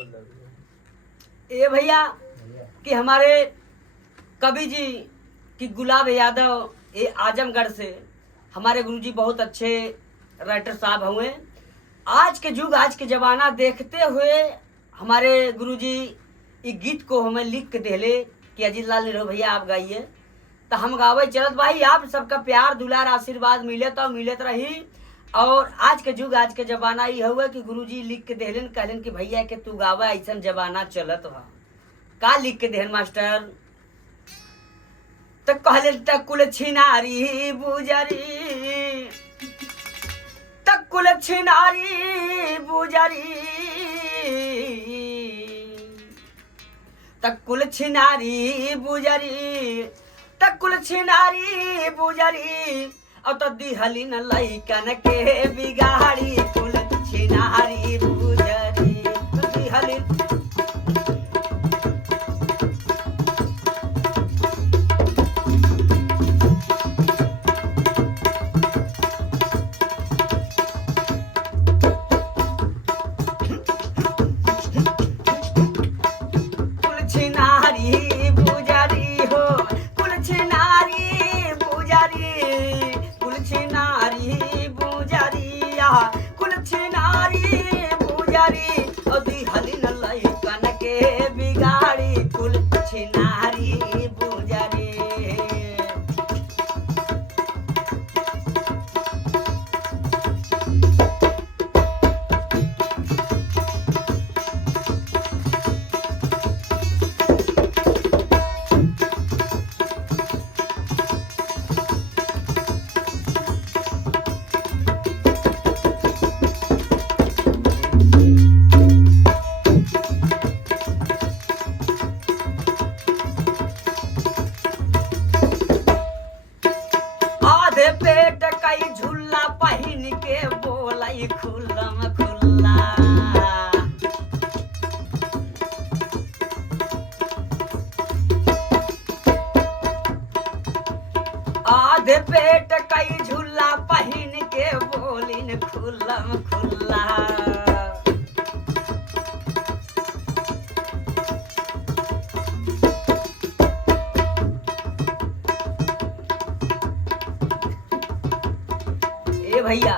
ये भैया कि हमारे कवि जी कि गुलाब यादव ये आजमगढ़ से हमारे गुरुजी बहुत अच्छे राइटर साहब हुए। आज के युग आज के जमाना देखते हुए हमारे गुरुजी इस गीत को हमें लिख के देले कि अजीत लाल नेहरू भैया आप गाइए, तो हम गावे चलत भाई। आप सबका प्यार दुलार आशीर्वाद मिले तो मिलत रही। और आज के युग आज के जमाना ये हुआ कि गुरुजी लिख के देहलन कहलन कि भैया के तू गावा ऐसा जमाना चलत बा। का लिख के देहन मास्टर तो कहले तकुल छिनारी बुजरी, तकुल छिनारी बुजरी, तकुल छिनारी बुजरी, तकुल छिनारी बुजरी, और तो दिहली न लइकन के बिगाड़ी कुल छिनारी बुजरी, तो दिहली पेट कई झूला पहिन के बोलाई खुल्लम खुल्ला, आधे पेट कई झूला पहिन के बोलिन खुल्लम खुल्ला। भैया